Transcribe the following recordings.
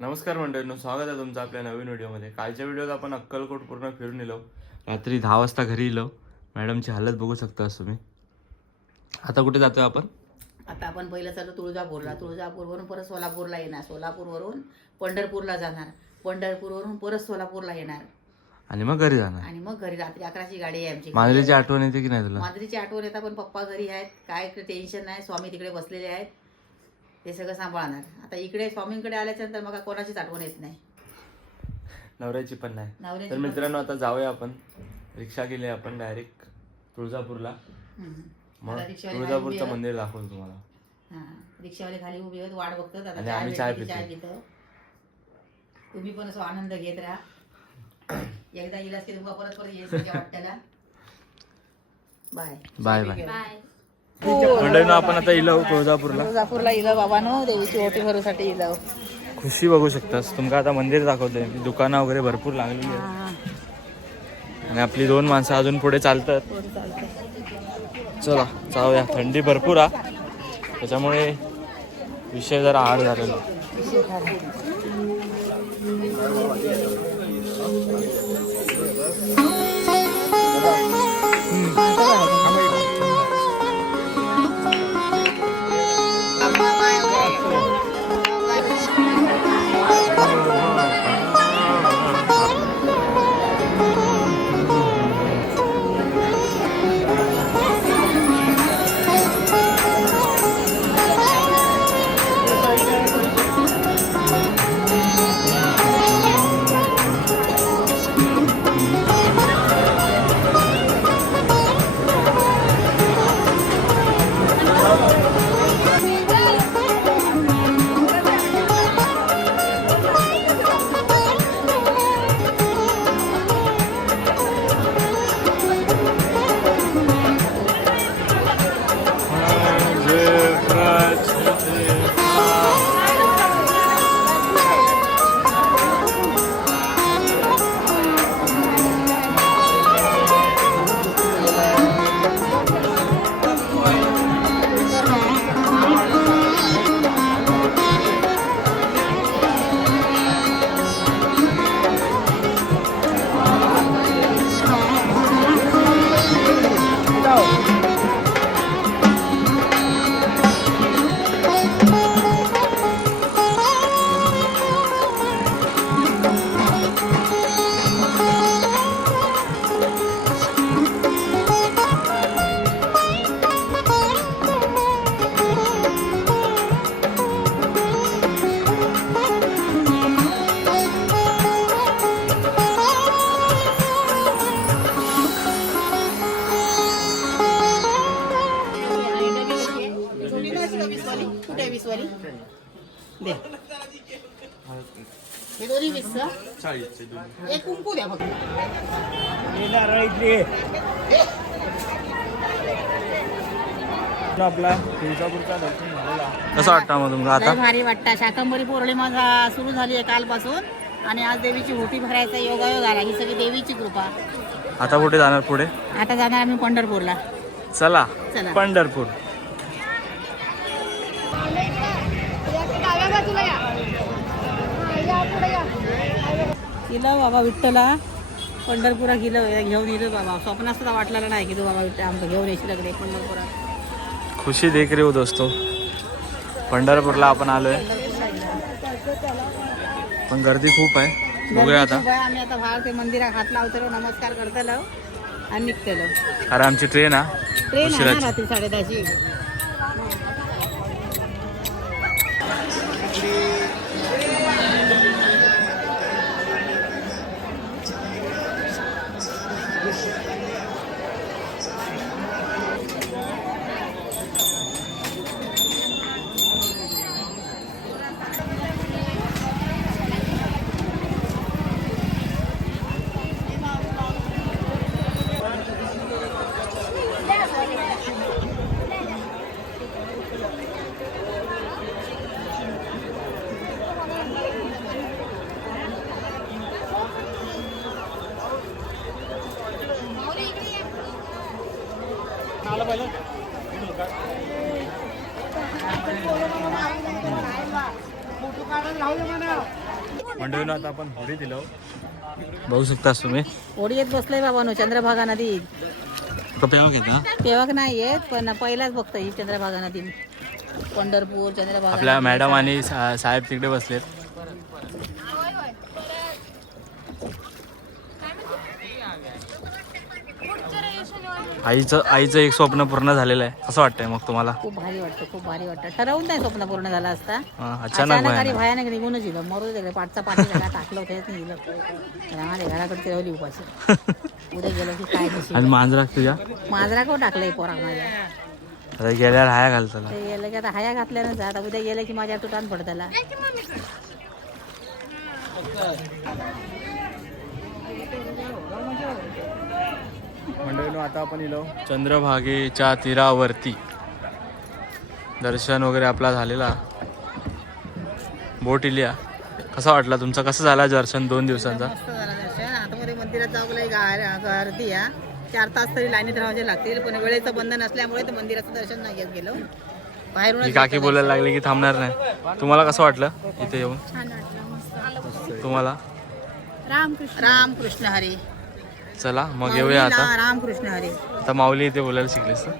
नमस्कार मंडळींनो स्वागत आहे तुमचं आपल्या नवीन व्हिडिओमध्ये. कालच्या व्हिडिओत आपण अक्कलकोट पूर्ण फिरून येलो रात्री दहा वाजता घरी येलो मॅडमची हालत बघू शकता तुम्ही आता कुठे जातोय आपण? आता आपण पहिलं चालू तुळजापूरला. तुळजापूरवरून परत सोलापूरला येणार. सोलापूरवरून पंढरपूरला जाणार. पंढरपूरवरून परत सोलापूरला येणार. आणि मग घरी जाणार. आणि मग घरी रात्री अकराची गाडी आहे आमची. मांजरीची आठवण येते की नाही तुला? मांजरीची आठवण येतात पण पप्पा घरी आहेत. काय टेन्शन नाही. स्वामी तिकडे बसलेले आहेत. ते सगळं सांभाळणार. आता इकडे स्वामींकडे आल्याच्यानंतर मग कोणाचीच आठवण येत नाही. नवऱ्याची पण नाही. तर मित्रांनो आता जाऊया आपण. रिक्षा केली आपण डायरेक्ट तुळजापूरला. हम्म. मग आता रिक्षावाले खाली उभे तुळजापूरचं. मंदिर दाखवतो तुम्हाला. हा. रिक्षावाले खाली उभे आहेत वाट बघतात. आता आणि चहा आम्ही चहा चहा पितो. तुम्ही पण असं आनंद घेत राहा. एकदा इलाज की तुमका परत परत यायचं त्या वाट्याला. बाय. Bye bye. मंडळीनं आपण आता इलो तुळजापूरला. तुळजापूरला इलं बाबानो देवीची ओटी भरूसाठी इलं खुशी बघू शकतास. तुमका आता मंदिर दाखवतोय. दुकानं वगैरे भरपूर लागलेली आहेत. आणि आपली दोन माणसं अजून पुढे चालतात. चला जाऊया. थंडी भरपूर हा. त्याच्यामुळे विषय जरा हार्ड झालेला. दे हे दोन्ही वीस एक कुंकू द्या फक्त आपला तुळजापूरचा दर्शन झालेला कसं वाटतं मग तुमका लय आता भारी वाटतं शाकंभरी पौर्णिमा सुरू झाली आहे कालपासून आणि आज देवीची ओटी भरायचा योगायोग आला ही सगळी देवीची कृपा आता कुठे जाणार पुढे आता जाणार आम्ही पंढरपूरला चला चला. पंढरपूर गेलं बाबा विठ्ठला. पंढरपुरा गेलं घेऊन येलं बाबा. स्वप्नात सुद्धा वाटलेलं नाही की तू बाबा विठ्ठल आमचं घेऊन येशील इकडे पंढरपुरात. खुशी देख रे हो दोस्तो. पंढरपूरला आपण आलोय. पण गर्दी खूप आहे. बघूया आता. आम्ही आता बाहेर ते मंदिरात हात लावतलो नमस्कार करतलो आणि निघतलो. अरे आमची ट्रेन हा. ट्रेन आहे ना. रात्री साडेदहाची? मंडळीनं आता आपण होडी दिलो. बघू शकतास तुम्ही. होडी येत बसलोय बाबानो चंद्रभागा नदी. कप्या घेता तेव्हा नाही येत पण पहिलाच बघतो ही चंद्रभागा नदी. पंढरपूर चंद्रभागा आपल्या. मॅडम आणि सा- साहेब तिकडे बसलेत. आईचं आईचं एक स्वप्न पूर्ण झालेलं आहे. कसं वाटतंय मग तुम्हाला? खूप भारी वाटतं खूप भारी वाटतं. ठरवून नाही स्वप्न पूर्ण झालं असता. हा, अचानक आणि भयानक. भयानक निघूनच गेलं. मरू तिकडे पाठचा पाठी घरा टाकलं होतं नाही गेलं. राहणार घराकडे फिरवली उपाशी. उद्या गेलो की काय आणि नशीब मांजरा तुझ्या? मांजरा को टाकलंय पोरा माझ्या? आता गेल्यावर हाया घालताला ते गेलं की आता हाया घातल्यानं जा आता उद्या गेलं की माझ्या तुटान पडत त्याला. मंडळीनो आता आपण इलो. चंद्रभागेच्या तीरावरती. दर्शन वगैरे आपला झालेला. बोट इलिया. कसा वाटला तुमचा? कसं झाला दर्शन दोन दिवसांचा? मस्त झालं दर्शन. आतमध्ये मंदिरात जाऊ गेलं गर्दी या चार तास तरी लाईनीत राहायचे लागतील. पण वेळेचं बंधन असल्यामुळे ते मंदिराचं दर्शन नाही घेत गेलो. ही बाहेरूनच काकी बोलायला लागली की थांबणार नाही. तुम्हाला कसं वाटलं इथे येऊन? तुम्हाला? रामकृष्ण. रामकृष्ण हरी. चला मग येऊया आता. रामकृष्ण हरी. आता माऊली इथे बोलायला शिकलीस तर.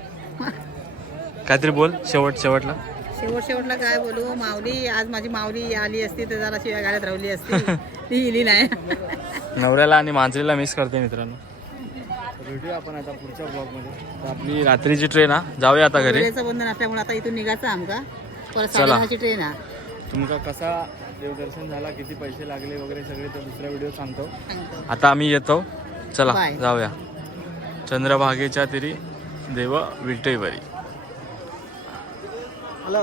काहीतरी बोल शेवट शेवटला. शेवट शेवटला काय बोलू? माऊली आज माझी माऊली आली असती तर जरा शिव्या गाड्यात राहिली असती. ती इली नाही. नवऱ्याला आणि मांजरीला मिस करते मित्रांनो. भेटूया आपण आता पुढच्या ब्लॉगमध्ये आपली रात्रीची ट्रेन हा जाऊया आता घरी. बंधन असल्यामुळे आता इथून निघायचं आमका परत चला. साडेदहाची ट्रेन आहे. तुमचा कसा देवदर्शन झाला? किती पैसे लागले वगैरे सगळे तर दुसऱ्या व्हिडिओ सांगतो. सांगतो. आता आम्ही येतो. चला Bye. जाऊया. चंद्रभागेच्या तिरी देव विटेवरी हॅलो